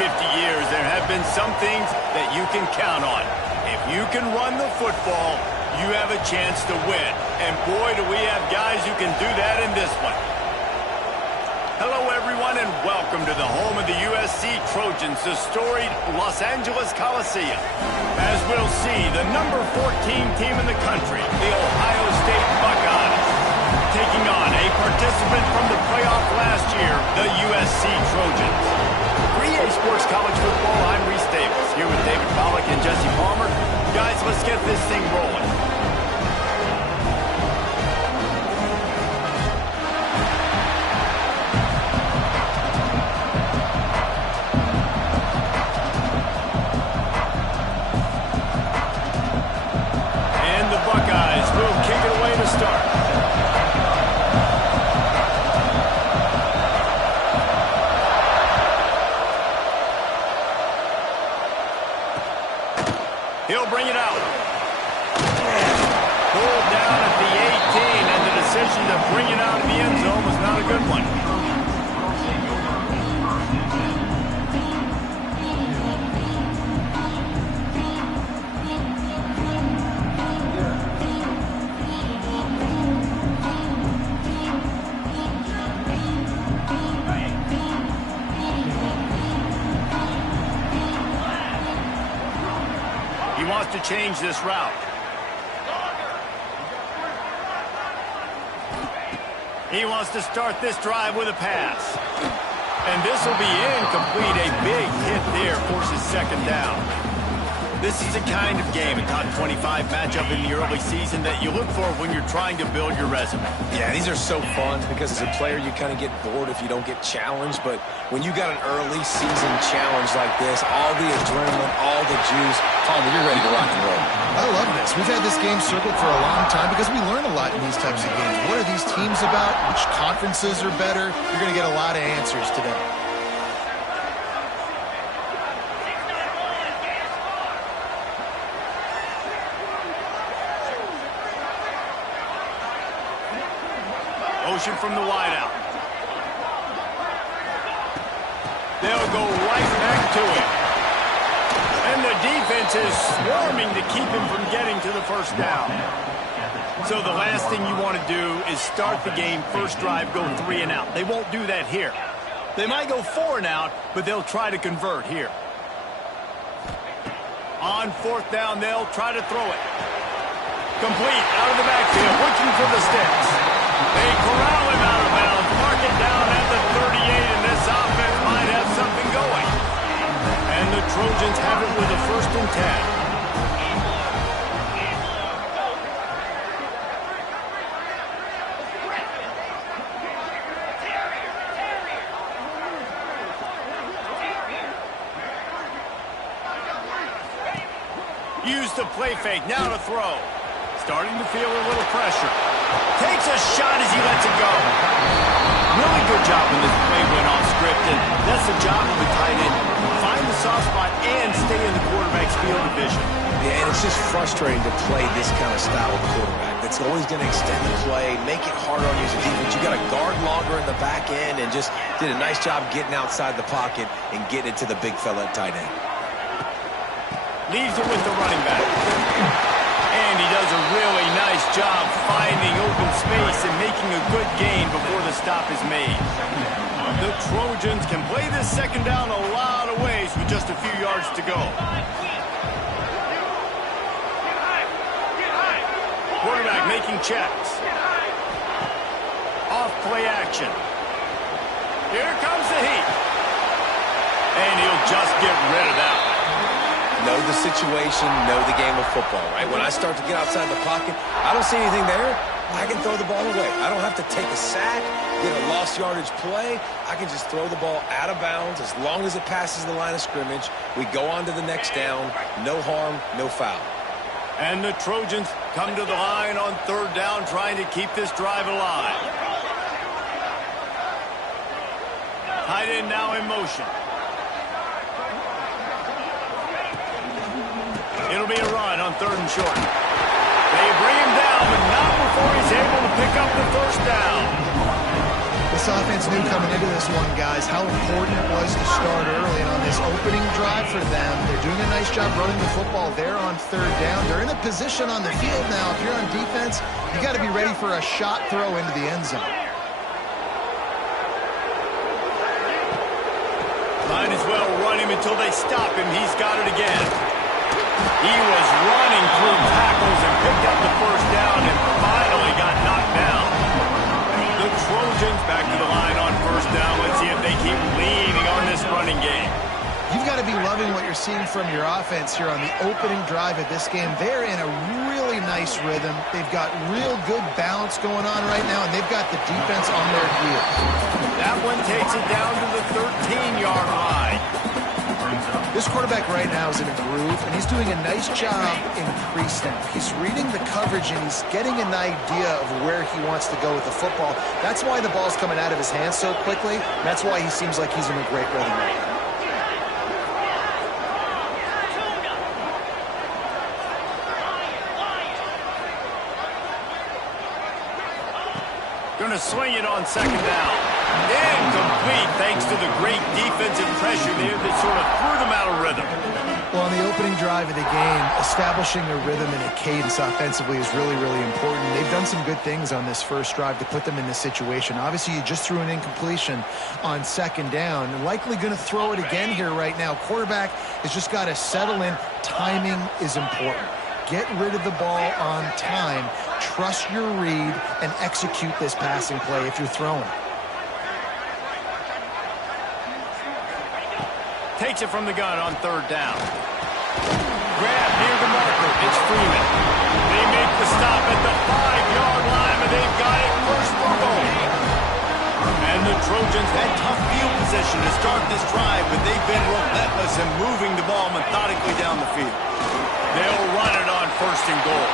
50 years, there have been some things that you can count on. If you can run the football, you have a chance to win. And boy, do we have guys who can do that in this one. Hello, everyone, and welcome to the home of the USC Trojans, the storied Los Angeles Coliseum. As we'll see, the number 14 team in the country, the Ohio State Buckeyes, taking on a participant from the playoff last year, the USC Trojans. For EA Sports College Football, I'm Reese Davis, here with David Pollack and Jesse Palmer. Guys, let's get this thing rolling. He'll bring it out. Pulled down at the 18, and the decision to bring it out in the end zone was not a good one. He wants to change this route. He wants to start this drive with a pass. And this will be incomplete. A big hit there forces second down. This is the kind of game, a top 25 matchup in the early season that you look for when you're trying to build your resume. Yeah, these are so fun because as a player, you kind of get bored if you don't get challenged. But when you got an early season challenge like this, all the adrenaline, all the juice, Palmer, you're ready to rock and roll. I love this. We've had this game circled for a long time because we learn a lot in these types of games. What are these teams about? Which conferences are better? You're going to get a lot of answers today. Motion from the wideout. They'll go right back to him. And the defense is swarming to keep him from getting to the first down. So the last thing you want to do is start the game, first drive, go 3 and out. They won't do that here. They might go 4 and out, but they'll try to convert here. On 4th down, they'll try to throw it. Complete, out of the backfield, looking for the sticks. They corral him out of bounds, mark it down at the 38, and this offense might have something going. And the Trojans have it with a 1st and 10. Use the play fake, now to throw. Starting to feel a little pressure. Takes a shot as he lets it go. Really good job when this play went off script, and that's the job of the tight end. Find the soft spot and stay in the quarterback's field of vision. Yeah, and it's just frustrating to play this kind of style of quarterback. That's always going to extend the play, make it harder on you as a defense. You got to guard longer in the back end, and just did a nice job getting outside the pocket and getting it to the big fella at tight end. Leaves it with the running back. And he does a really nice job finding open space and making a good gain before the stop is made. The Trojans can play this second down a lot of ways with just a few yards to go. Quarterback making checks. Off play action. Here comes the heat. And he'll just get rid of that one. Know the situation, know the game of football, right? When I start to get outside the pocket, I don't see anything there, I can throw the ball away. I don't have to take a sack, get a lost yardage play. I can just throw the ball out of bounds as long as it passes the line of scrimmage. We go on to the next down. No harm, no foul. And the Trojans come to the line on 3rd down, trying to keep this drive alive. Tight end now in motion. It'll be a run on 3rd and short. They bring him down, but not before he's able to pick up the 1st down. This offense knew coming into this one, guys, how important it was to start early. And on this for them. They're doing a nice job running the football there on third down. They're in a position on the field now. If you're on defense, you got to be ready for a shot throw into the end zone. Might as well run him until they stop him. He's got it again. He was running through tackles and picked up the first down and finally got knocked down. The Trojans back to the line on first down. Let's see if they keep leaning on this running game. You've got to be loving what you're seeing from your offense here on the opening drive of this game. They're in a really nice rhythm. They've got real good balance going on right now, and they've got the defense on their heels. That one takes it down to the 13-yard line. This quarterback right now is in a groove, and he's doing a nice job in pre-snap. He's reading the coverage, and he's getting an idea of where he wants to go with the football. That's why the ball's coming out of his hands so quickly. That's why he seems like he's in a great rhythm right now. Going to swing it on second down. Incomplete thanks to the great defensive pressure there that sort of threw them out of rhythm. Well, on the opening drive of the game, establishing a rhythm and a cadence offensively is really, really important. They've done some good things on this first drive to put them in this situation. Obviously, you just threw an incompletion on second down. Likely going to throw it again here right now. Quarterback has just got to settle in. Timing is important. Get rid of the ball on time. Trust your read and execute this passing play if you're throwing. Takes it from the gun on third down. Grab near the marker. It's Freeman. They make the stop at the 5-yard line, and they've got it first and goal. And the Trojans had tough field position to start this drive, but they've been relentless in moving the ball methodically down the field. They'll run it on first and goal.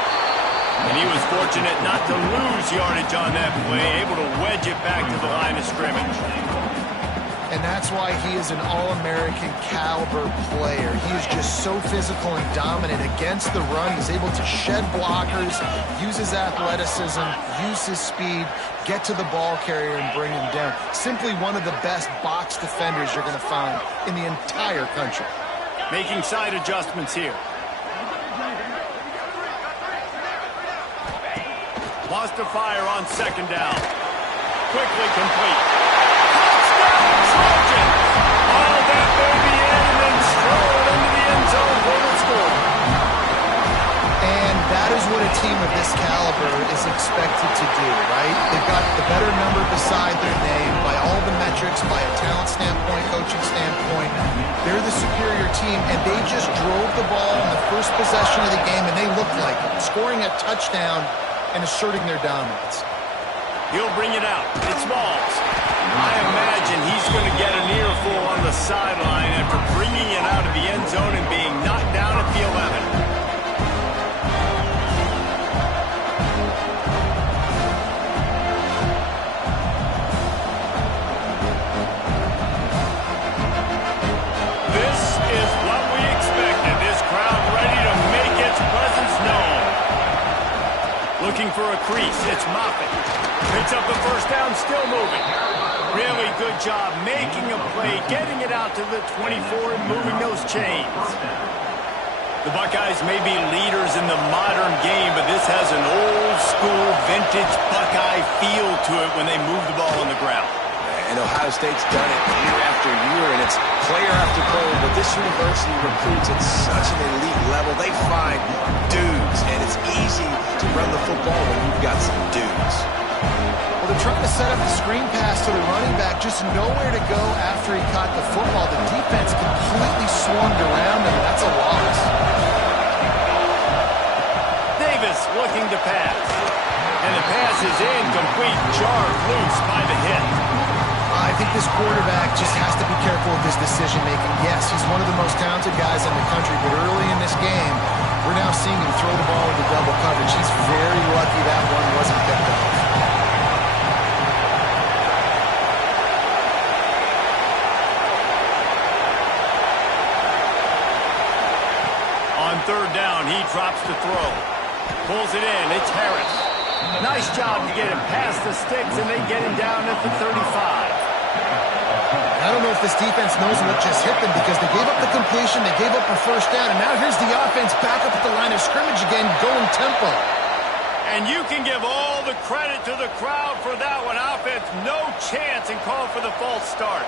And he was fortunate not to lose yardage on that play, able to wedge it back to the line of scrimmage. And that's why he is an All-American caliber player. He is just so physical and dominant against the run. He's able to shed blockers, use his athleticism, use his speed, get to the ball carrier and bring him down. Simply one of the best box defenders you're going to find in the entire country. Making side adjustments here. Lost to fire on second down. Quickly complete. Touchdown, Trojans! All that baby in and then strolled into the end zone for the score. And that is what a team of this caliber is expected to do, right? They've got the better number beside their name by all the metrics, by a talent standpoint, coaching standpoint. They're the superior team, and they just drove the ball in the first possession of the game, and they looked like it, scoring a touchdown and asserting their dominance. He'll bring it out. It's Smalls. I imagine he's going to get an earful on the sideline after bringing it out of the end zone and being knocked down at the 11. This is what we expected. This crowd ready to make its presence known. Looking for a crease. It's Moffitt. Picks up the first down, still moving. Really good job making a play, getting it out to the 24 and moving those chains. The Buckeyes may be leaders in the modern game, but this has an old-school, vintage Buckeye feel to it when they move the ball on the ground. And Ohio State's done it year after year, and it's player after player. But this university recruits at such an elite level. They find dudes, and it's easy to run the football when you've got some dudes. Well, they're trying to set up the screen pass to the running back, just nowhere to go after he caught the football. The defense completely swarmed around him. That's a loss. Davis looking to pass. And the pass is incomplete, jarred loose by the hit. I think this quarterback just has to be careful with his decision-making. Yes, he's one of the most talented guys in the country, but early in this game, we're now seeing him throw the ball into double coverage. He's very lucky that one wasn't picked up. On third down, he drops the throw. Pulls it in. It's Harris. Nice job to get him past the sticks, and they get him down at the 35. I don't know if this defense knows what just hit them because they gave up the completion, they gave up a first down, and now here's the offense back up at the line of scrimmage again, going tempo. And you can give all the credit to the crowd for that one. Offense, no chance, and call for the false start.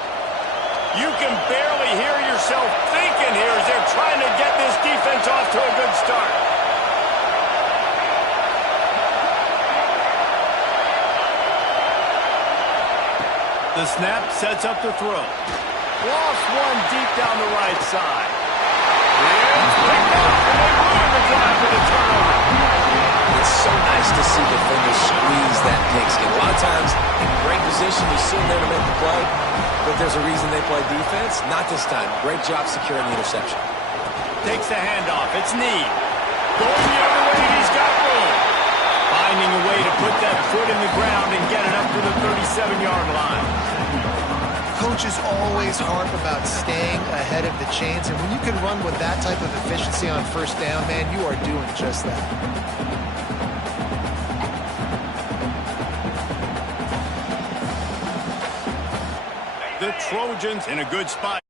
You can barely hear yourself thinking here as they're trying to get this defense off to a good start. The snap sets up the throw. Lost one deep down the right side. It's picked up, and they ruin the drive for the turnover. It's so nice to see defenders squeeze that pigskin. A lot of times, in great position, you see them there to make the play, but there's a reason they play defense. Not this time. Great job securing the interception. Takes the handoff. It's Need. Going the other way, he's got room. Finding a way to put that foot in the ground and get it up to the 37-yard line. Coaches always harp about staying ahead of the chains, and when you can run with that type of efficiency on first down, man, you are doing just that. The Trojans in a good spot.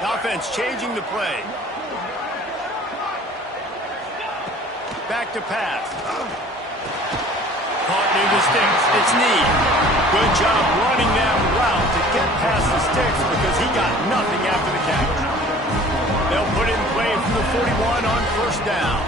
The offense changing the play. Back to pass. Caught near the sticks. It's Need. Good job running that route to get past the sticks because he got nothing after the catch. They'll put it in play from the 41 on first down.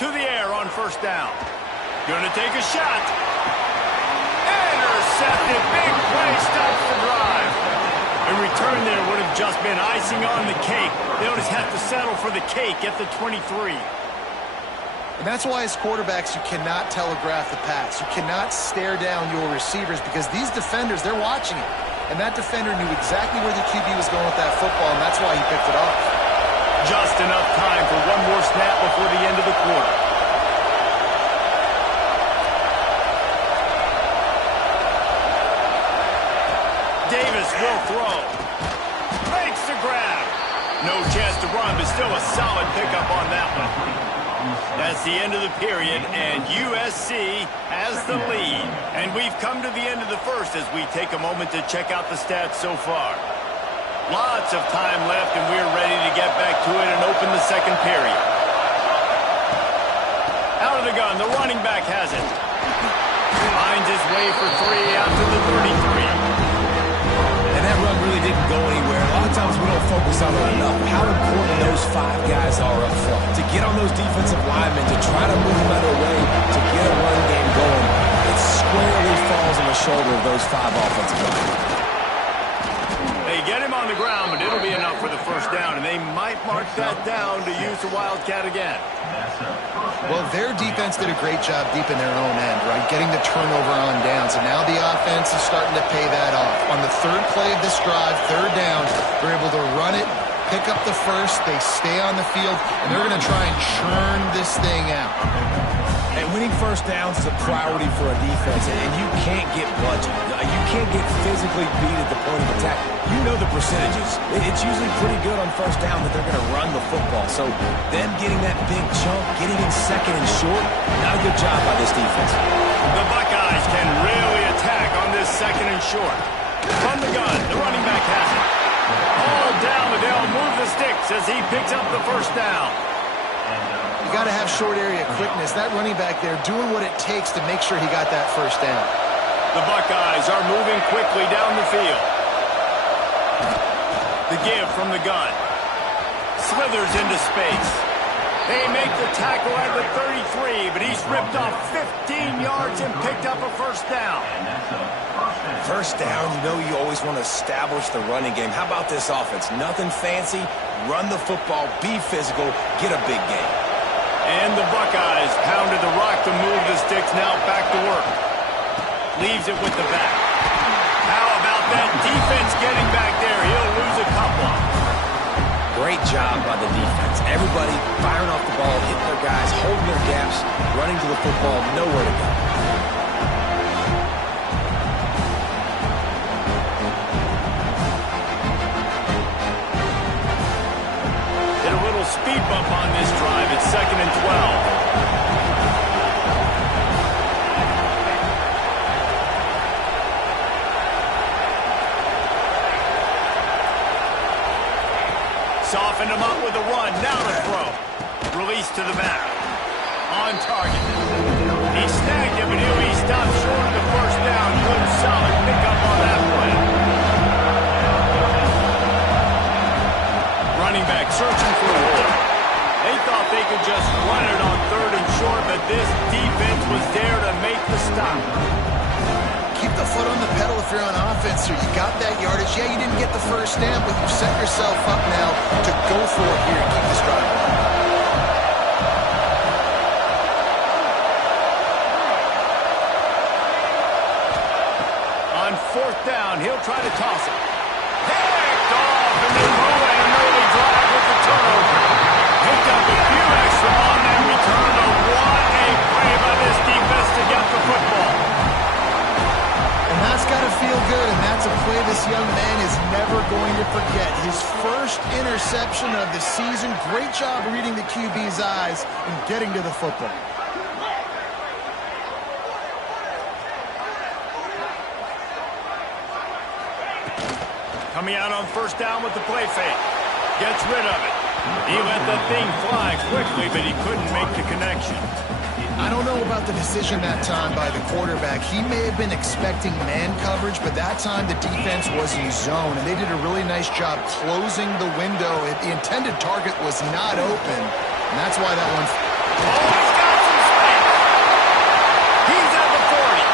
To the air on first down. Going to take a shot. Intercepted. Big play stops the drive. A return there would have just been icing on the cake. They'll just have to settle for the cake at the 23. And that's why as quarterbacks, you cannot telegraph the pass. You cannot stare down your receivers because these defenders, they're watching it. And that defender knew exactly where the QB was going with that football, and that's why he picked it off. Just enough time for one more snap before the end of the quarter. Davis will throw. Makes the grab. No chance to run, but still a solid pickup on that one. That's the end of the period, and USC has the lead. And we've come to the end of the first as we take a moment to check out the stats so far. Lots of time left, and we're ready to get back to it and open the second period. Out of the gun, the running back has it. Finds his way for three out to the 33. And that run really didn't go anywhere. A lot of times we don't focus on it enough. How important those five guys are up front. To get on those defensive linemen, to try to move them out of the way, to get a run game going, it squarely falls on the shoulder of those five offensive linemen. They get him on the ground, but it'll be enough for the first down, and they might mark that down to use the Wildcat again. Well, their defense did a great job deep in their own end, right? Getting the turnover on downs, and now the offense is starting to pay that off. On the third play of this drive, third down, they're able to run it, pick up the first, they stay on the field, and they're going to try and churn this thing out. And winning first downs is a priority for a defense, and you can't get bludgeoned. You can't get physically beat at the point of attack. You know the percentages. It's usually pretty good on first down that they're going to run the football. So them getting that big chunk, getting in second and short, not a good job by this defense. The Buckeyes can really attack on this second and short. From the gun, the running back has it. All down, but they'll move the sticks as he picks up the first down. You got to have short area quickness. That running back there doing what it takes to make sure he got that first down. The Buckeyes are moving quickly down the field. The give from the gun. Slithers into space. They make the tackle at the 33, but he's ripped off 15 yards and picked up a first down. First down, you know you always want to establish the running game. How about this offense? Nothing fancy. Run the football, be physical, get a big game. And the Buckeyes pounded the rock to move the sticks, now back to work. Leaves it with the back. How about that defense getting back there? He'll lose a couple. Great job by the defense. Everybody firing off the ball, hitting their guys, holding their gaps, running to the football, nowhere to go. this drive. It's 2nd and 12. Softened him up with a run. Now the throw. Release to the back. On target. He snagged him, but he stopped short of the first down. Good, solid pickup on that play. Running back searching for a hole. They thought they could just run it on 3rd and short, but this defense was there to make the stop. Keep the foot on the pedal if you're on offense here. You got that yardage. Yeah, you didn't get the first down, but you've set yourself up now to go for it here and keep this drive going. On 4th down, he'll try to toss it. Picked off, and then ruin an early drive with the turnover. Picked up a few extra on that return. What a play by this defense to get the football. And that's got to feel good, and that's a play this young man is never going to forget. His first interception of the season. Great job reading the QB's eyes and getting to the football. Coming out on 1st down with the play fake. Gets rid of it. He let the thing fly quickly, but he couldn't make the connection. I don't know about the decision that time by the quarterback. He may have been expecting man coverage, but that time the defense was in zone, and they did a really nice job closing the window. The intended target was not open, and that's why that one... Oh, he's got some space. He's at the 40.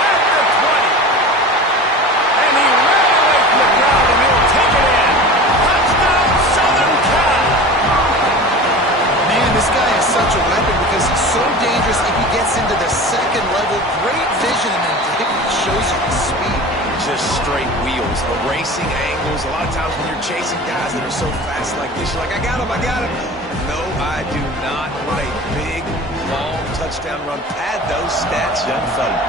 At the 20. And he ran away from the ground, and he'll take it in. Touchdown, Southern Cal. Man, this guy is such a weapon because he's so dangerous if he gets into the 2nd level. Great vision, and then it shows you the speed. Just straight wheels, erasing angles. A lot of times when you're chasing guys that are so fast like this, you're like, I got him. No, I do not. What a big, long touchdown run. Pad those stats, young fella.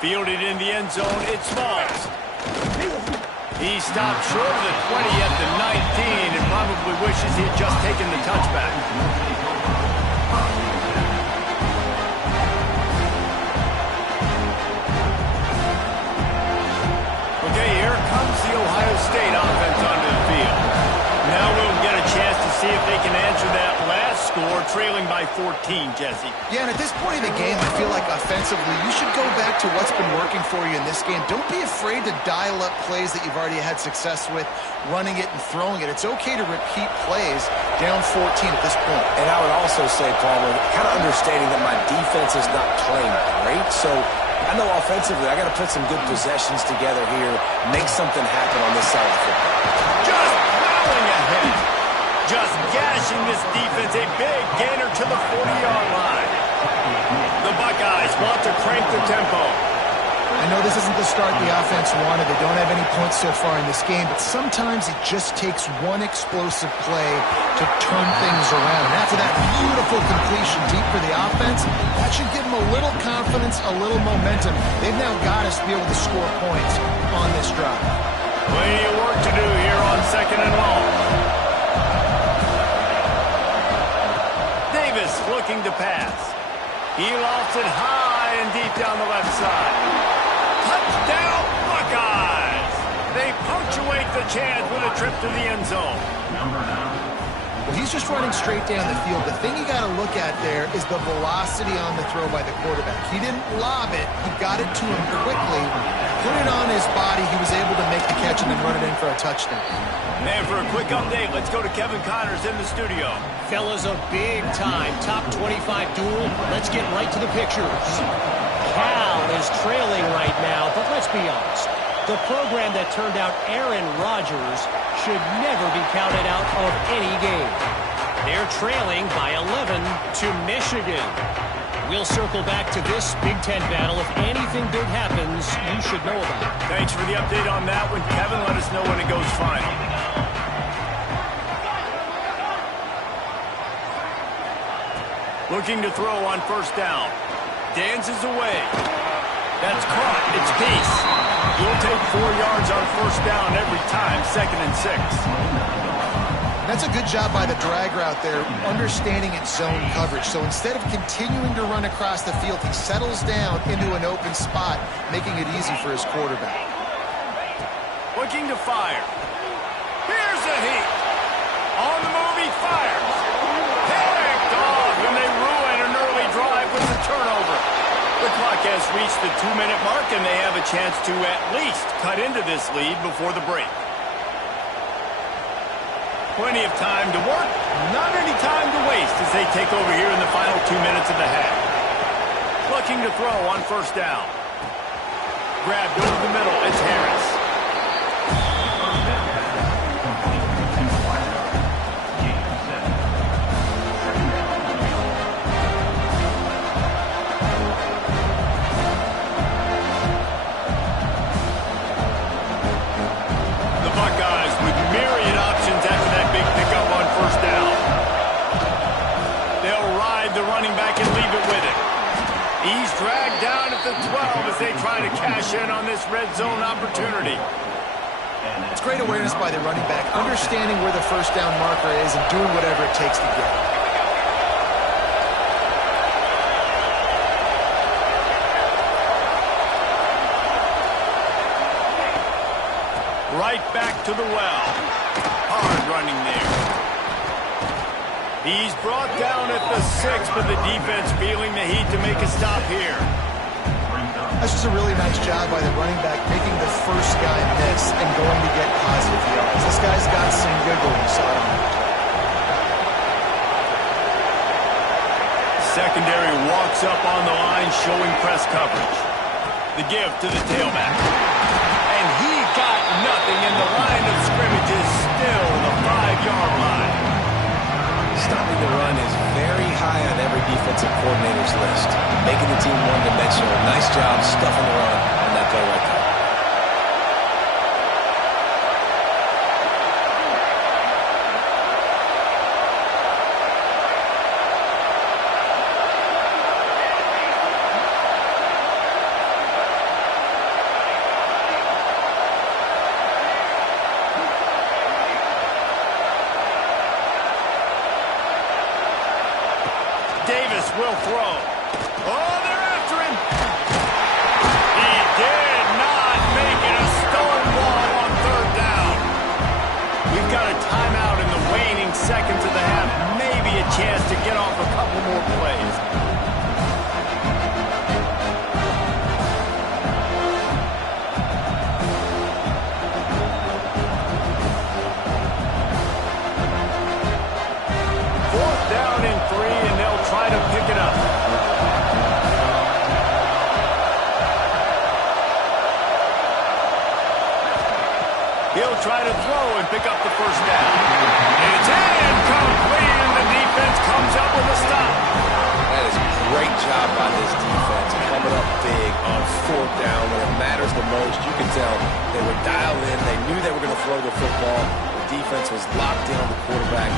Fielded in the end zone, it's Smalls. He stopped short of the 20 at the 19 and probably wishes he had just taken the touchback. Okay, here comes the Ohio State offense onto the field. Now we'll get a chance to see if they can answer that last score, trailing by 14, Jesse. Yeah, and at this point in the game, I feel like offensively, you should go back to what's been working for you in this game. Don't be afraid to dial up plays that you've already had success with, running it and throwing it. It's okay to repeat plays down 14 at this point. And I would also say, Palmer, kind of understanding that my defense is not playing great, so I know offensively I got to put some good possessions together here, make something happen on this side of the football. Just plowing ahead. Just gashing this defense. A big gainer to the 40-yard line. The Buckeyes want to crank the tempo. I know this isn't the start the offense wanted. They don't have any points so far in this game, but sometimes it just takes one explosive play to turn things around. And after that beautiful completion deep for the offense, that should give them a little confidence, a little momentum. They've now got us to be able to score points on this drive. Plenty of work to do here on 2nd and long. Davis looking to pass. He lofts it high and deep down the left side. Touchdown, Buckeyes! They punctuate the chance with a trip to the end zone. Well, he's just running straight down the field. The thing you got to look at there is the velocity on the throw by the quarterback. He didn't lob it. He got it to him quickly, put it on his body. He was able to make the catch and then run it in for a touchdown. And for a quick update, let's go to Kevin Connors in the studio. Fellas, a big-time top 25 duel. Let's get right to the pictures. Cal is trailing right now, but let's be honest. The program that turned out Aaron Rodgers should never be counted out of any game. They're trailing by 11 to Michigan. We'll circle back to this Big Ten battle. If anything big happens, you should know about it. Thanks for the update on that one, Kevin. Let us know when it goes final. Looking to throw on 1st down. Dances away. That's caught. It's Peace. We'll take 4 yards on first down every time, 2nd and 6. That's a good job by the drag route there, understanding its zone coverage. So instead of continuing to run across the field, he settles down into an open spot, making it easy for his quarterback. Looking to fire. Here's a heat. On the move, he fires. Picked off, and they ruin an early drive with the turnover. The clock has reached the 2-minute mark, and they have a chance to at least cut into this lead before the break. Plenty of time to work, not any time to waste as they take over here in the final 2 minutes of the half. Looking to throw on first down. Grabbed over the middle, it's Harris. He's dragged down at the 12 as they try to cash in on this red zone opportunity. It's great awareness by the running back, understanding where the first down marker is and doing whatever it takes to get it. Right back to the well. Hard running there. He's brought down at the 6, but the defense feeling the heat to make a stop here. That's just a really nice job by the running back, making the first guy miss and going to get positive yards. This guy's got some good when you saw it on that play. Secondary walks up on the line, showing press coverage. The give to the tailback. And he got nothing, and the line of scrimmage is still the 5-yard line. Stopping the run is very high on every defensive coordinator's list. Making the team one-dimensional. Nice job stuffing the run on that play right there. Will throw. Oh, they're after him. He did not make it a stone wall on 3rd down. We've got a timeout in the waning seconds of the half. Maybe a chance to get off a couple more plays. Try to pick it up. He'll try to throw and pick up the first down. It's incomplete, and the defense comes up with a stop. That is a great job by this defense, coming up big on 4th down when it matters the most. You can tell they were dialed in. They knew they were going to throw the football. The defense was locked in on the quarterback.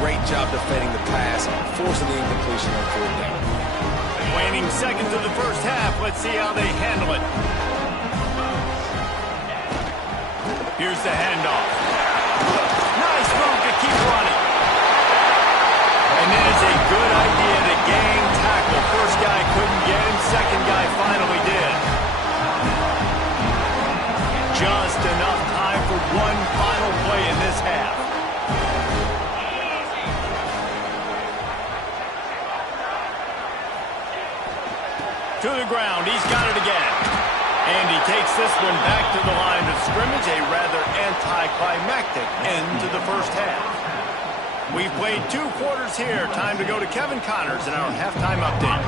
Great job defending the pass, forcing the incompletion on 4th down. Waning seconds of the first half. Let's see how they handle it. Here's the handoff. Nice move to keep running. And it is a good idea to gang tackle. First guy couldn't get him. Second guy finally did. Just enough time for one final play in this half. To the ground, he's got it again. And he takes this one back to the line of scrimmage, a rather anticlimactic end to the first half. We've played 2 quarters here. Time to go to Kevin Connors in our halftime update.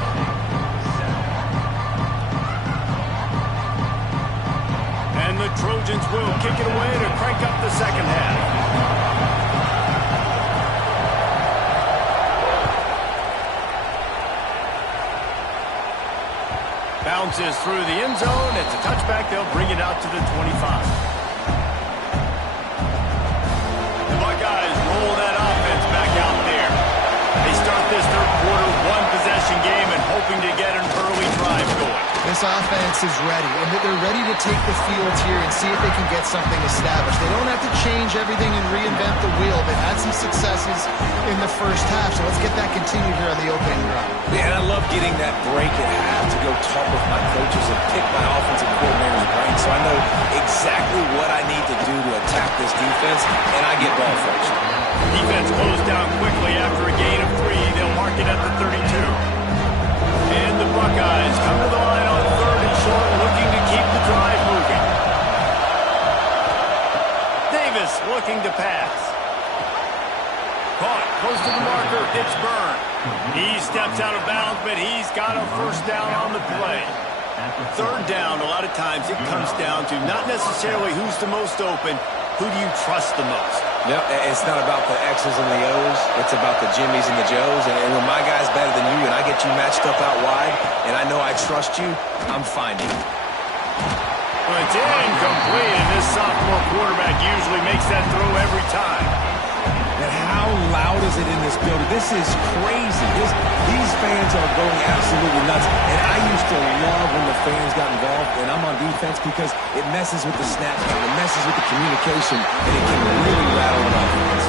And the Trojans will kick it away to crank up the second half. Bounces through the end zone. It's a touchback. They'll bring it out to the 25. The Buckeyes roll that offense back out there. They start this 3rd quarter 1-possession game and hoping to get an early drive going. This offense is ready, and they're ready to take the field here and see if they can get something established. They don't have to change everything and reinvent the wheel. They've had some successes in the first half, so let's get that continued here on the opening drive. Yeah, and I love getting that break at half to go talk with my coaches and pick my offensive coordinator's brain, so I know exactly what I need to do to attack this defense, and I get ball first. Defense closed down quickly after a gain of 3. They'll mark it at the 32. And the Buckeyes come to the line on 3rd and short, looking to keep the drive moving. Davis looking to pass. Caught close to the marker. It's Byrne. He steps out of bounds, but he's got a first down on the play. 3rd down, a lot of times it comes down to not necessarily who's the most open, who do you trust the most? No, it's not about the X's and the O's. It's about the Jimmies and the Joes. And when my guy's better than you and I get you matched up out wide and I know I trust you, I'm finding you. Well, it's incomplete, and this sophomore quarterback usually makes that throw every time. And how loud is it in this building? This is crazy. These fans are going absolutely nuts. And I used to love when the fans got involved, and I'm on defense because it messes with the snap count, it messes with the communication, and it can really rattle an offense.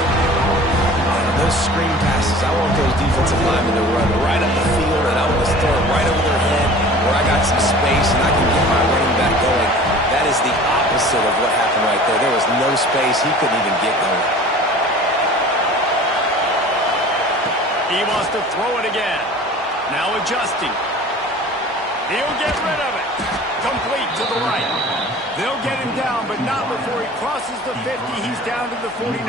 And those screen passes, I want those defensive linemen to run right up the field, and I want to throw it right over their head where I got some space and I can get my running back going. That is the opposite of what happened right there. There was no space. He couldn't even get going. He wants to throw it again. Now adjusting. He'll get rid of it. Complete to the right. They'll get him down, but not before he crosses the 50. He's down to the 49.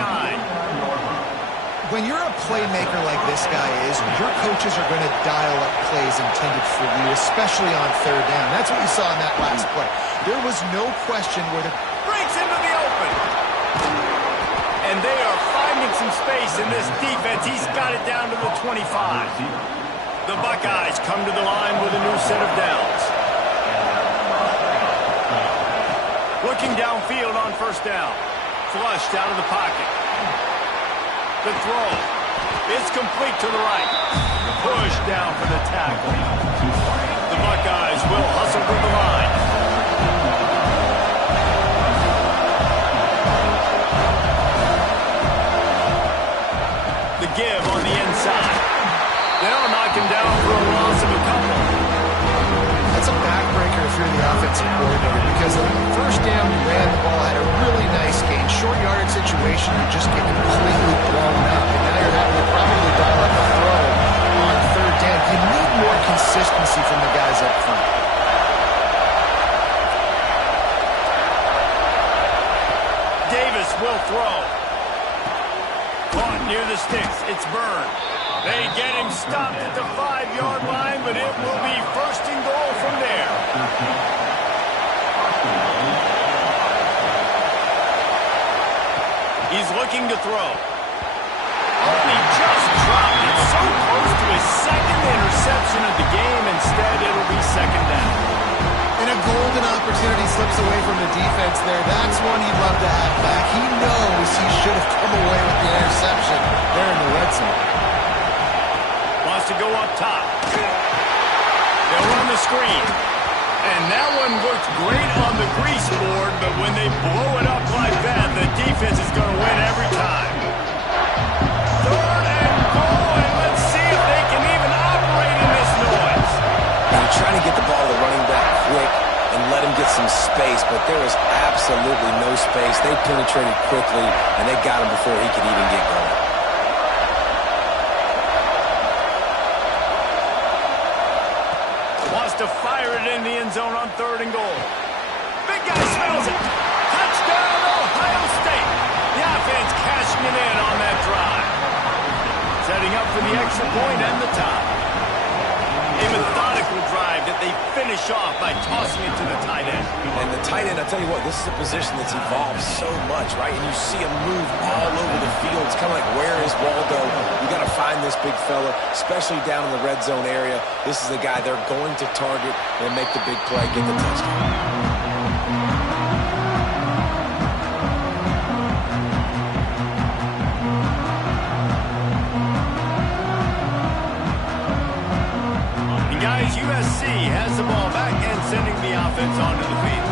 When you're a playmaker like this guy is, your coaches are going to dial up plays intended for you, especially on 3rd down. That's what you saw in that last play. There was no question where the Breaks into the open. And they are finding some space in this defense. He's got it down to the 25. The Buckeyes come to the line with a new set of downs. Looking downfield on 1st down. Flushed out of the pocket. The throw. It's complete to the right. Push down for the tackle. The Buckeyes will hustle to the line. The give on the inside. They'll knock him down for a loss of a couple. That's a backbreaker if you're the offensive coordinator because the 1st down you ran the ball, had a really nice gain. Short yardage situation, you just get completely blown up. And now you're having to probably dial up a throw on 3rd down. You need more consistency from the guys up front. Davis will throw. Caught near the sticks. It's Byrne. They get him stopped at the 5-yard line, but it will be 1st and goal from there. He's looking to throw. Oh, he just dropped it so close to his 2nd interception of the game. Instead, it'll be 2nd down. And a golden opportunity slips away from the defense there. That's one he'd love to have back. He knows he should have come away with the interception there in the red zone. Wants to go up top. They'll run the screen. And that one looked great on the grease board, but when they blow it up like that, the defense is going to win every time. 3rd and goal, and let's see if they can even operate in this noise. You're trying to get the ball to the running back quick and let him get some space, but there was absolutely no space. They penetrated quickly, and they got him before he could even get going. Wants to fire it in the end zone on 3rd and goal. Big guy smells it. Touchdown, Ohio State. The offense cashing it in on that drive. Setting up for the extra point and the tie. A methodical drive that they finish off by tossing it to the tight end. And the tight end, I tell you what, this is a position that's evolved so much, right? And you see him move all over the field. It's kind of like, where is Waldo? You got to find this big fella, especially down in the red zone area. This is the guy they're going to target and make the big play, get the touchdown. USC has the ball back and sending the offense onto the field.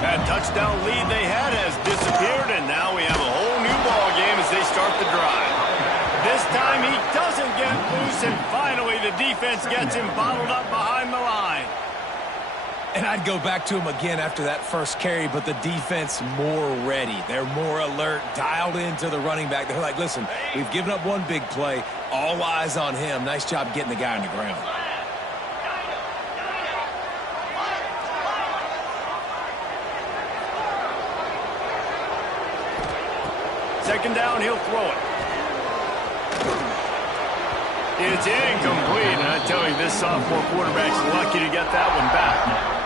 That touchdown lead they had has disappeared, and now we have a whole new ball game as they start the drive. This time he doesn't get loose, and finally the defense gets him bottled up behind the line. And I'd go back to him again after that first carry, but the defense more ready. They're more alert, dialed into the running back. They're like, listen, we've given up one big play. All eyes on him. Nice job getting the guy on the ground. Second down, he'll throw it. It's incomplete, and I tell you, this sophomore quarterback's lucky to get that one back.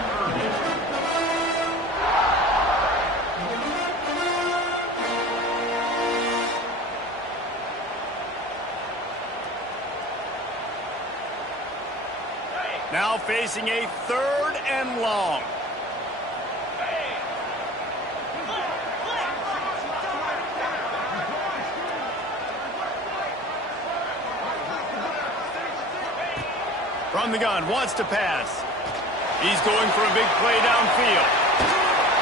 Now facing a 3rd and long. From the gun, wants to pass. He's going for a big play downfield.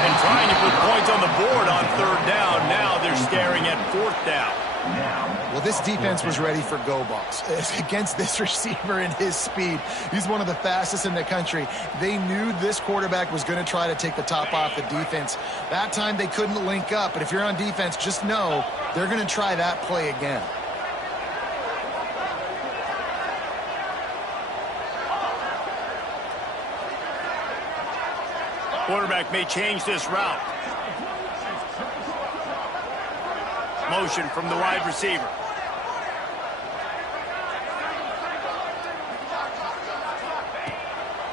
And trying to put points on the board on 3rd down. Now they're staring at 4th down. Well, this defense was ready for go balls. Against this receiver and his speed, he's one of the fastest in the country. They knew this quarterback was going to try to take the top off the defense. That time they couldn't link up, but if you're on defense, just know they're going to try that play again. Quarterback may change this route. Motion from the wide receiver.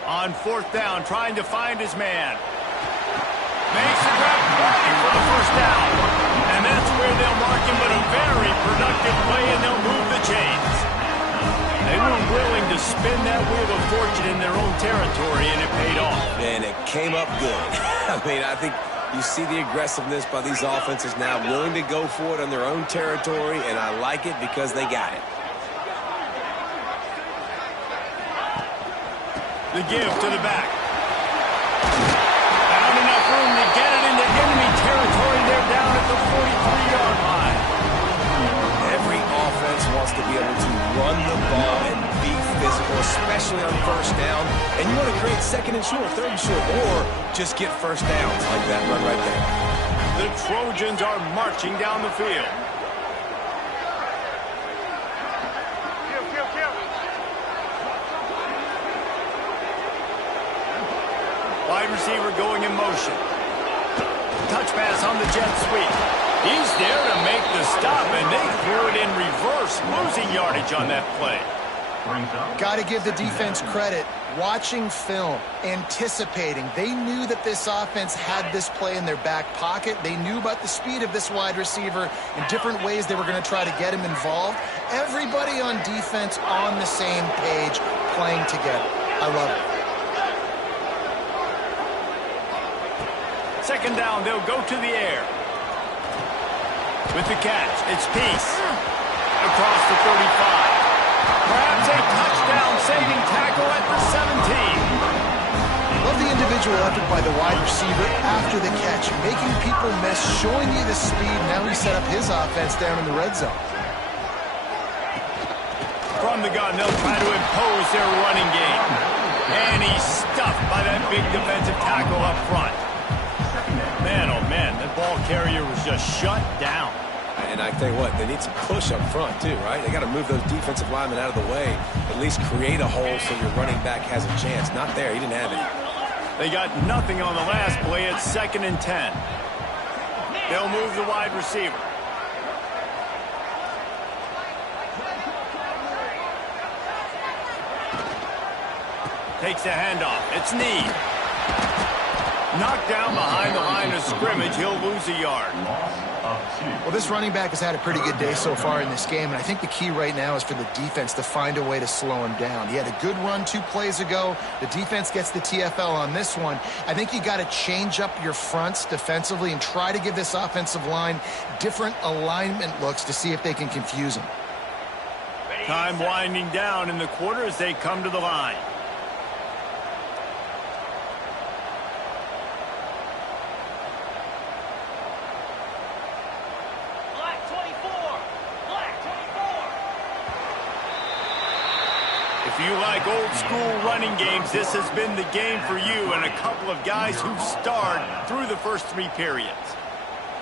On 4th down, trying to find his man. Makes the grab ready for the 1st down. And that's where they'll mark him, but a very productive play, and they'll move the chains. They were willing to spin that wheel of fortune in their own territory, and it paid off. And it came up good. I mean, I think you see the aggressiveness by these offenses now, willing to go for it on their own territory, and I like it because they got it. The give to the back. Found enough room to get it into enemy territory. They're down at the 43-yard line. Every offense wants to be able to run the ball and be physical, especially on 1st down. And you want to create 2nd and short, 3rd and short, or just get 1st downs like that run right there. The Trojans are marching down the field. Wide receiver going in motion. Touch pass on the jet sweep. He's there to make the stop, and they threw it in reverse, losing yardage on that play. Got to give the defense credit. Watching film, anticipating. They knew that this offense had this play in their back pocket. They knew about the speed of this wide receiver and different ways they were going to try to get him involved. Everybody on defense on the same page, playing together. I love it. 2nd down, they'll go to the air. With the catch, it's Peace. Across the 35. Grabs a touchdown-saving tackle at the 17. Love the individual effort by the wide receiver after the catch, making people miss, showing you the speed. Now he set up his offense down in the red zone. From the gun, they'll try to impose their running game. And he's stuffed by that big defensive tackle up front. Man, oh man, that ball carrier was just shut down. And I tell you what, they need some push up front too, right? They got to move those defensive linemen out of the way, at least create a hole so your running back has a chance. Not there, he didn't have it. They got nothing on the last play. It's 2nd and 10. They'll move the wide receiver. Takes the handoff. It's Need. Knocked down behind the line of scrimmage. He'll lose a yard. Well, this running back has had a pretty good day so far in this game, and I think the key right now is for the defense to find a way to slow him down. He had a good run 2 plays ago. The defense gets the TFL on this one. I think you got to change up your fronts defensively and try to give this offensive line different alignment looks to see if they can confuse him. Time winding down in the quarter as they come to the line. If you like old-school running games, this has been the game for you and a couple of guys who've starred through the first 3 periods.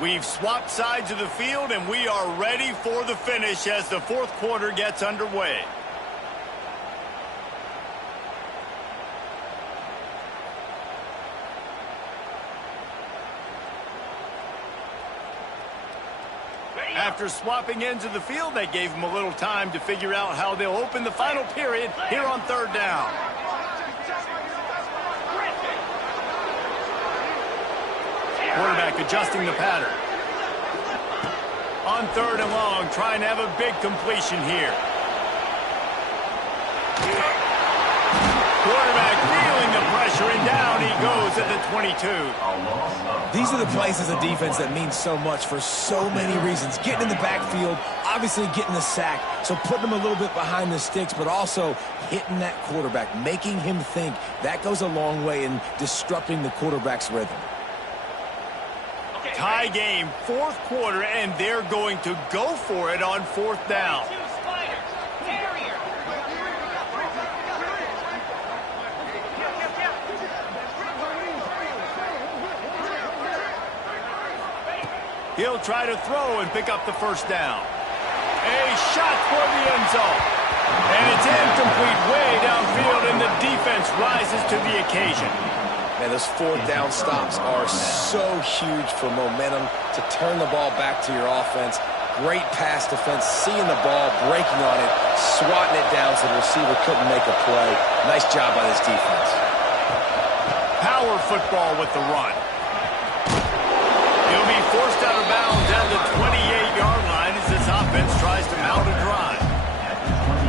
We've swapped sides of the field, and we are ready for the finish as the 4th quarter gets underway. After swapping ends of the field, they gave them a little time to figure out how they'll open the final period here on 3rd down. Quarterback adjusting the pattern. On 3rd and long, trying to have a big completion here. Quarterback feeling the pressure, and down he goes at the 22. These are the plays as a defense that mean so much for so many reasons. Getting in the backfield, obviously getting the sack, so putting him a little bit behind the sticks, but also hitting that quarterback, making him think. That goes a long way in disrupting the quarterback's rhythm. Tie game, 4th quarter, and they're going to go for it on 4th down. He'll try to throw and pick up the 1st down. A shot for the end zone. And it's incomplete way downfield, and the defense rises to the occasion. Man, those 4th down stops are so huge for momentum to turn the ball back to your offense. Great pass defense, seeing the ball, breaking on it, swatting it down so the receiver couldn't make a play. Nice job by this defense. Power football with the run. He'll be forced out of bounds at the 28-yard line as this offense tries to mount a drive.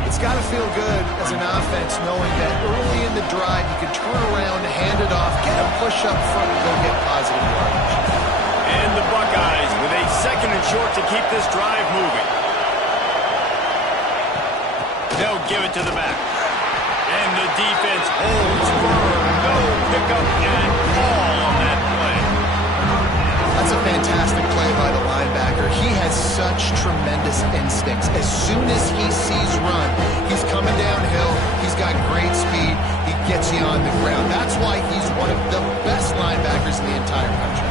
It's got to feel good as an offense knowing that early in the drive you can turn around, hand it off, get a push up front, and go get positive yardage. And the Buckeyes with a 2nd and short to keep this drive moving. They'll give it to the back. And the defense holds firm. No pickup at all on that play. That's a fantastic play by the linebacker. He has such tremendous instincts. As soon as he sees run, he's coming downhill. He's got great speed. He gets you on the ground. That's why he's one of the best linebackers in the entire country.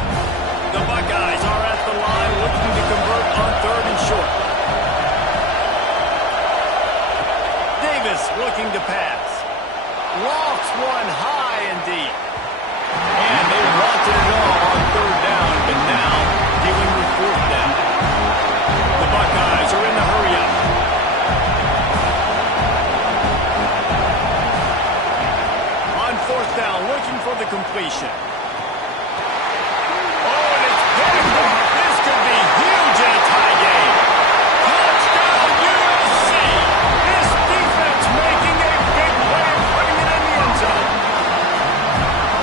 The Buckeyes are at the line looking to convert on 3rd and short. Davis looking to pass. Lofts one high and deep. And they wanted it all on 3rd down, but now dealing with 4th down. The Buckeyes are in the hurry-up. On 4th down, looking for the completion. Oh, and it's picked off. This could be huge in a tie game. Touchdown, USC. This defense making a big play and putting it in the end zone.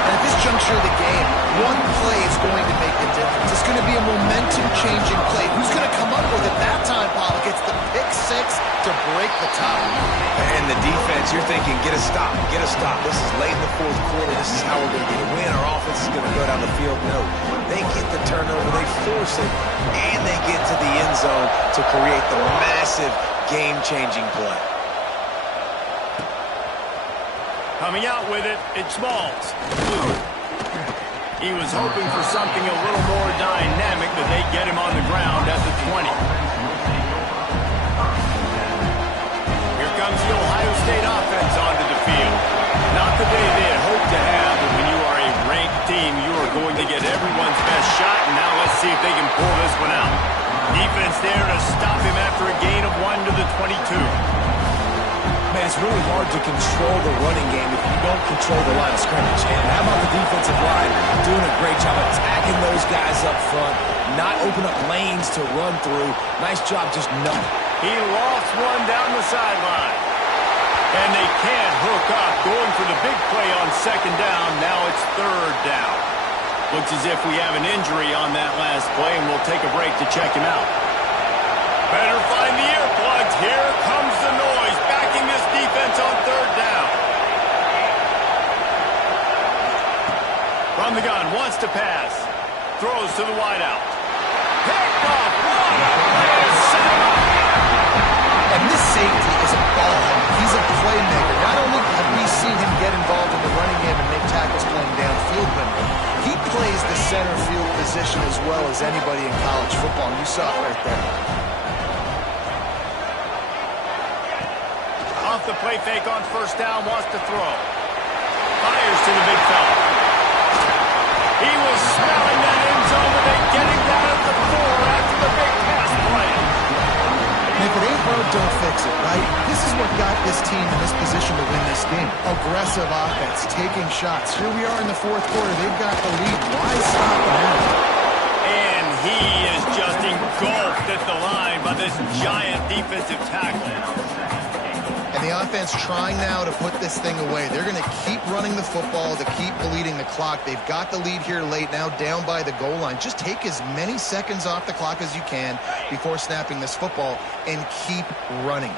At this juncture of the game, one play is going to make the difference. It's going to be a momentum-changing play. Who's going to come up with it that time, Paul? Gets the pick 6 to break the tie. And the defense, you're thinking, get a stop, get a stop. This is late in the 4th quarter. This is how we're going to get a win. Our offense is going to go down the field. No, they get the turnover, they force it, and they get to the end zone to create the massive game-changing play. Coming out with it, it's Smalls. He was hoping for something a little more dynamic, but they get him on the ground at the 20. Here comes the Ohio State offense onto the field. Not the day they had hoped to have, but when you are a ranked team, you are going to get everyone's best shot, and now let's see if they can pull this one out. Defense there to stop him after a gain of 1 to the 22. Man, it's really hard to control the running game if you don't control the line of scrimmage. And how about the defensive line doing a great job attacking those guys up front, not open up lanes to run through. Nice job just nutting. He lost one down the sideline. And they can't hook up, going for the big play on 2nd down. Now it's 3rd down. Looks as if we have an injury on that last play, and we'll take a break to check him out. Better find the earplugs. Here comes the noise, backing this defense on 3rd down. From the gun, wants to pass. Throws to the wideout. Picked off. What a play. Set him up. And this safety is a ball. He's a playmaker. Not only have we seen him get involved in the running game and make tackles playing downfield, but he plays the center field position as well as anybody in college football. And you saw it right there. Off the play fake on first down, wants to throw. Fires to the big fella. He was smelling that end zone, but they get him down at the 4 after the big pass play. And if it ain't broke, don't fix it, right? This is what got this team in this position to win this game. Aggressive offense, taking shots. Here we are in the fourth quarter. They've got the lead. Why stop now? And he is just engulfed at the line by this giant defensive tackle. And the offense trying now to put this thing away. They're going to keep running the football to keep bleeding the clock. They've got the lead here late, now down by the goal line. Just take as many seconds off the clock as you can before snapping this football and keep running.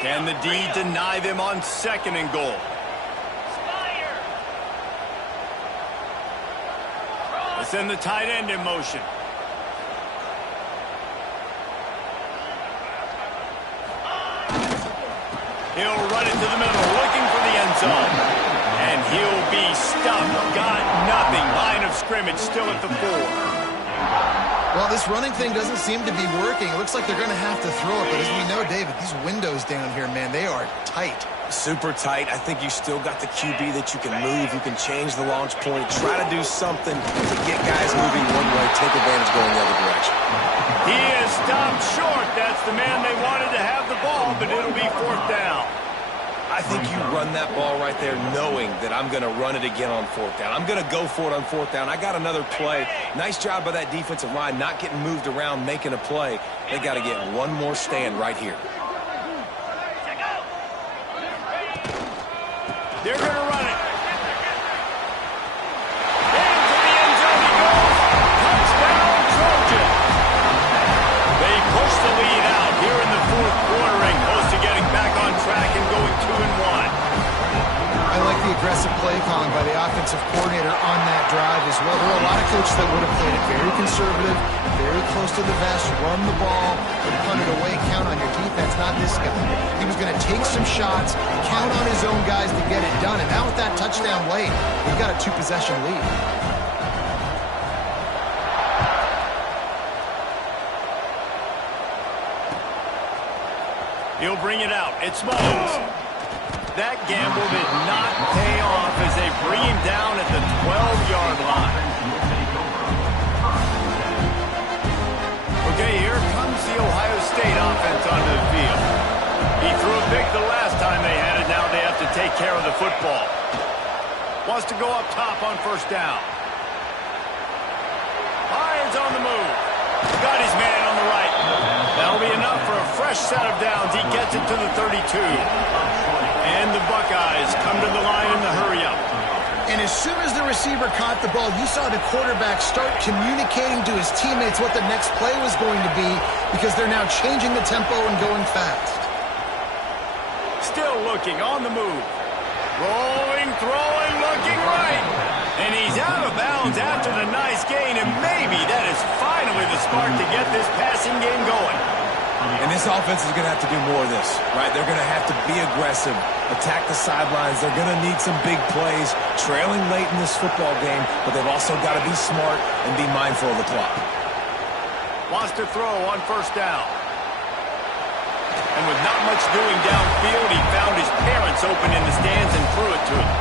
Can the D deny them on 2nd and goal? They send the tight end in motion. He'll run it to the middle, looking for the end zone. And he'll be stuffed. Got nothing. Line of scrimmage still at the 4. Well, this running thing doesn't seem to be working. It looks like they're going to have to throw it. But as we know, David, these windows down here, man, they are tight. Super tight. I think you still got the QB that you can move. You can change the launch point. Try to do something to get guys moving one way. Take advantage going the other direction. He is stopped short. That's the man they wanted to have the ball, but it'll be 4th down. I think you run that ball right there knowing that I'm going to run it again on 4th down. I'm going to go for it on 4th down. I got another play. Nice job by that defensive line, not getting moved around, making a play. They got to get one more stand right here. They're going to run it. Into the end zone he goes. Touchdown, Trojan. They push the lead out here in the 4th quarter and close to getting back on track and going 2-1. I like the aggressive play calling by the offensive coordinator on that drive as well. There are a lot of coaches that would have played it very conservative, very close to the vest, run the ball, and punt it away, count on your defense, not this guy. He was going to take some shots, count on his own guys to get it done, and now with that touchdown late, we've got a 2-possession lead. He'll bring it out. It's Smalls. That gamble did not pay off as they bring him down at the 12-yard line. Okay, here comes the Ohio State offense onto the field. He threw a pick the last time they had it. Now they have to take care of the football. Wants to go up top on 1st down. Lions on the move. Got his man on the right. That'll be enough for a fresh set of downs. He gets it to the 32. And the Buckeyes come to the line in the hurry-up. And as soon as the receiver caught the ball, you saw the quarterback start communicating to his teammates what the next play was going to be because they're now changing the tempo and going fast. Still looking on the move. Rolling, throwing, looking right. And he's out of bounds after the nice gain, and maybe that is finally the spark to get this passing game going. And this offense is going to have to do more of this, right? They're going to have to be aggressive, attack the sidelines. They're going to need some big plays, trailing late in this football game, but they've also got to be smart and be mindful of the clock. Wants to throw on 1st down. And with not much doing downfield, he found his parents open in the stands and threw it to him.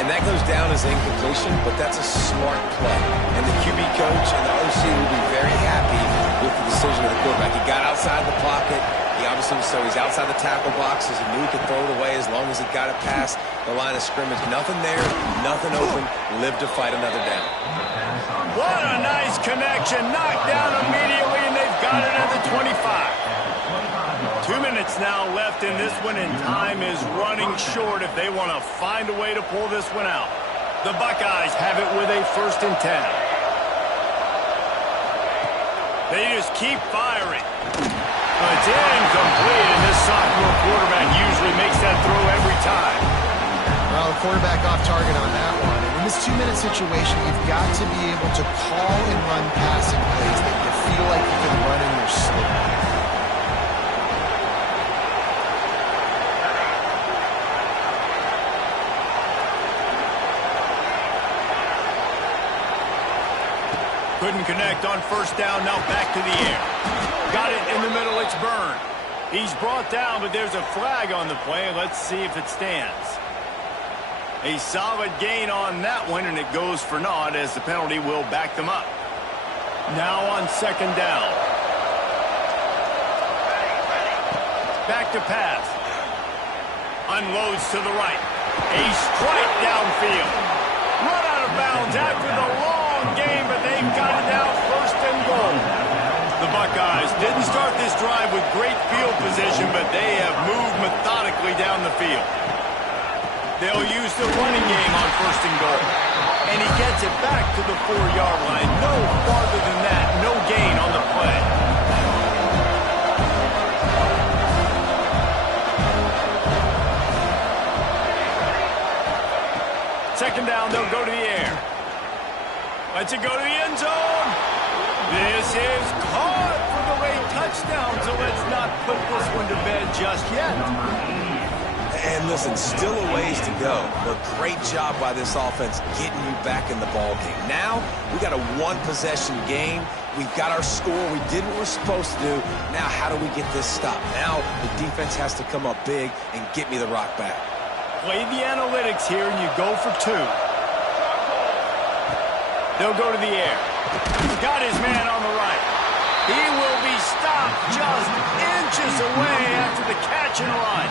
And that goes down as incompletion, but that's a smart play. And the QB coach and the OC will be very happy with the decision of the quarterback. He got outside the pocket. He obviously, so he's outside the tackle boxes. He knew he could throw it away as long as he got it past the line of scrimmage. Nothing there, nothing open. Live to fight another down. What a nice connection. Knocked down immediately, and they've got it at the 25. 2 minutes now left in this one, and time is running short if they want to find a way to pull this one out. The Buckeyes have it with a 1st and 10. They just keep firing. It's incomplete, and this sophomore quarterback usually makes that throw every time. Well, the quarterback off target on that one. And in this 2-minute situation, you've got to be able to call and run passing plays that you feel like you can run in your sleep. Couldn't connect on first down. Now back to the air. Got it in the middle. It's Byrne. He's brought down, but there's a flag on the play. Let's see if it stands. A solid gain on that one, and it goes for naught as the penalty will back them up. Now on second down. Back to pass. Unloads to the right. A strike downfield. Run out of bounds after the long game, but they've got it now first and goal. The Buckeyes didn't start this drive with great field position, but they have moved methodically down the field. They'll use the running game on first and goal. And he gets it back to the 4-yard line. No farther than that. No gain on the play. Second down, they'll go to the air. Lets it go to the end zone. This is caught for the late touchdown, so let's not put this one to bed just yet. And listen, still a ways to go, but great job by this offense getting you back in the ball game. Now, we got a one-possession game. We've got our score. We did what we're supposed to do. Now, how do we get this stopped? Now, the defense has to come up big and get me the rock back. Play the analytics here, and you go for two. They'll go to the air. Got his man on the right. He will be stopped just inches away after the catch and run.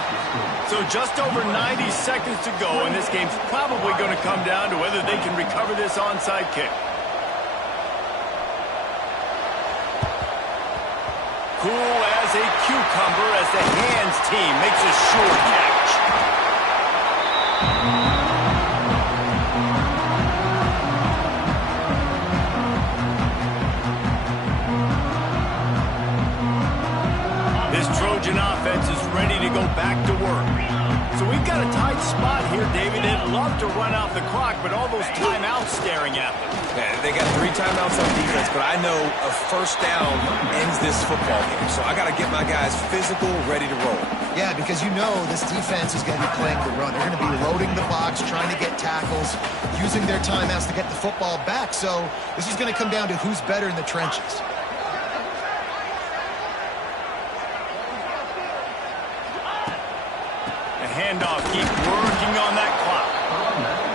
So just over 90 seconds to go, and this game's probably going to come down to whether they can recover this onside kick. Cool as a cucumber as the hands team makes a sure catch. This Trojan offense is ready to go back to work. So we've got a tight spot here, David. They'd love to run out the clock, but all those timeouts staring at them. Yeah, they got 3 timeouts on defense, but I know a first down ends this football game. So I got to get my guys physical, ready to roll. Yeah, because you know this defense is going to be playing the run. They're going to be loading the box, trying to get tackles, using their timeouts to get the football back. So this is going to come down to who's better in the trenches. Handoff, keep working on that clock.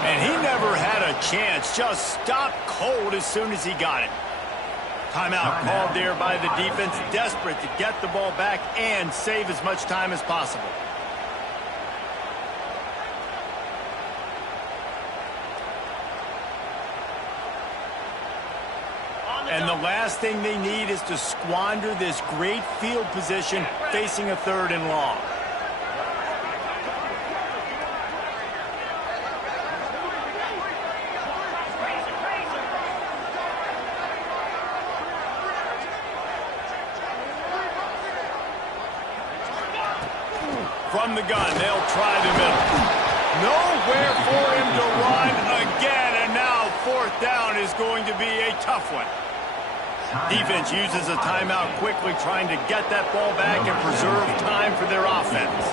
And he never had a chance, just stopped cold as soon as he got it. Timeout called there by the defense, desperate to get the ball back and save as much time as possible. And the last thing they need is to squander this great field position facing a 3rd and long. From the gun, they'll try the middle. Nowhere for him to run again, and now 4th down is going to be a tough one. Defense uses a timeout quickly, trying to get that ball back and preserve time for their offense.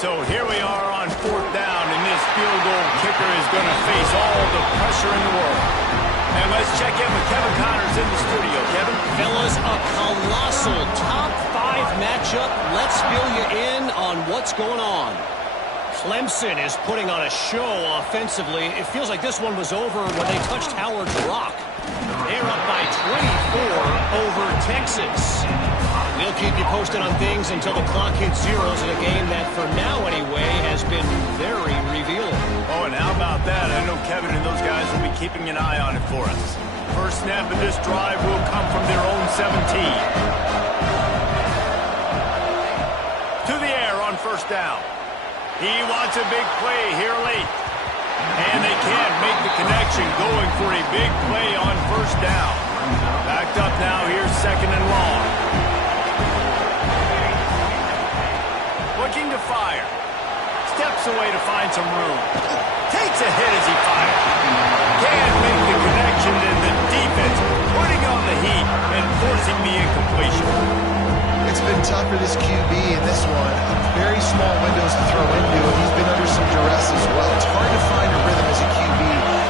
So here we are on 4th down, and this field goal kicker is going to face all the pressure in the world. And let's check in with Kevin Connors in the studio. Kevin? Fellas, a colossal top 5 matchup. Let's fill you in on what's going on. Clemson is putting on a show offensively. It feels like this one was over when they touched Howard's Rock. They're up by 24 over Texas. We'll keep you posted on things until the clock hits zeros in a game that, for now anyway, has been very revealing. Oh, and how about that? I know Kevin and those guys will be keeping an eye on it for us. First snap of this drive will come from their own 17. To the air on first down. He wants a big play here late. And they can't make the connection, going for a big play on first down. Backed up now, here's 2nd and long. Looking to fire. Steps away to find some room. Takes a hit as he fires. Can't make the connection, and the defense putting on the heat and forcing the incompletion. It's been tough for this QB in this one. Very small windows to throw into, and he's been under some duress as well. It's hard to find a rhythm as a QB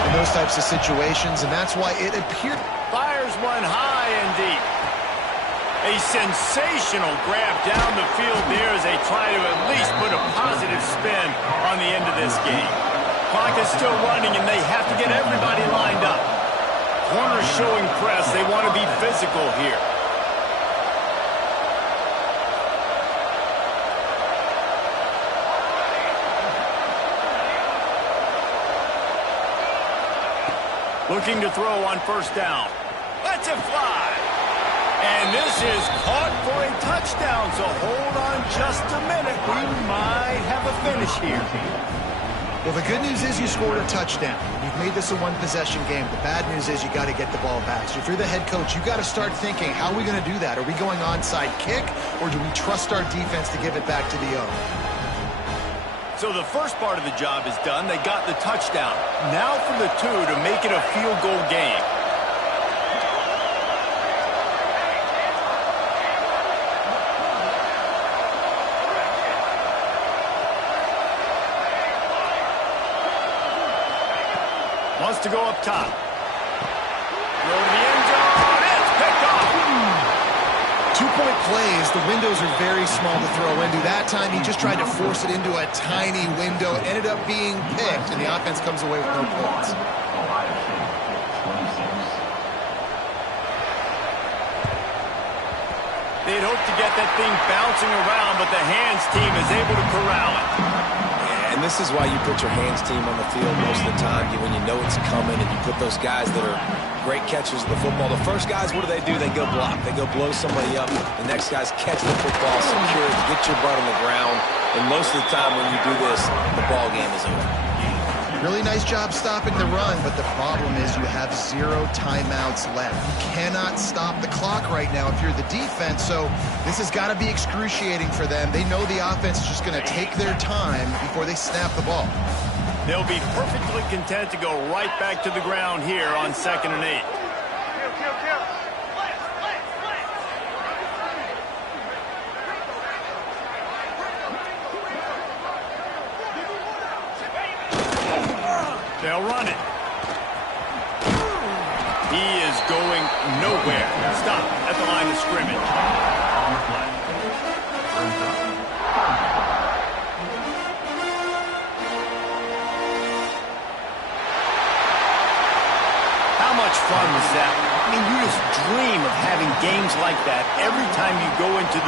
in those those types of situations, and that's why it appeared. Fires one high and deep. A sensational grab down the field there as they try to at least put a positive spin on the end of this game. Clock is still running, and they have to get everybody lined up. Corner showing press. They want to be physical here. Looking to throw on first down. Lets it fly. And this is caught for a touchdown, so hold on just a minute. We might have a finish here. Well, the good news is you scored a touchdown. You've made this a one-possession game. The bad news is you got to get the ball back. So if you're the head coach, you got to start thinking, how are we going to do that? Are we going onside kick, or do we trust our defense to give it back to the O? So the first part of the job is done. They got the touchdown. Now for the two to make it a field goal game. Wants to go up top. Throw to the end zone. It's picked off. 2-point plays, the windows are very small to throw into. That time, he just tried to force it into a tiny window. It ended up being picked, and the offense comes away with no points. They'd hoped to get that thing bouncing around, but the hands team is able to corral it. And this is why you put your hands team on the field most of the time, when you know it's coming, and you put those guys that are great catchers of the football. The first guys, what do? They go block. They go blow somebody up. The next guys catch the football, secure it, get your butt on the ground. And most of the time when you do this, the ball game is over. Really nice job stopping the run, but the problem is you have 0 timeouts left. You cannot stop the clock right now if you're the defense, so this has got to be excruciating for them. They know the offense is just going to take their time before they snap the ball. They'll be perfectly content to go right back to the ground here on 2nd and 8. They'll run it. He is going nowhere. Stop at the line of scrimmage. How much fun was that? I mean, you just dream of having games like that every time you go into the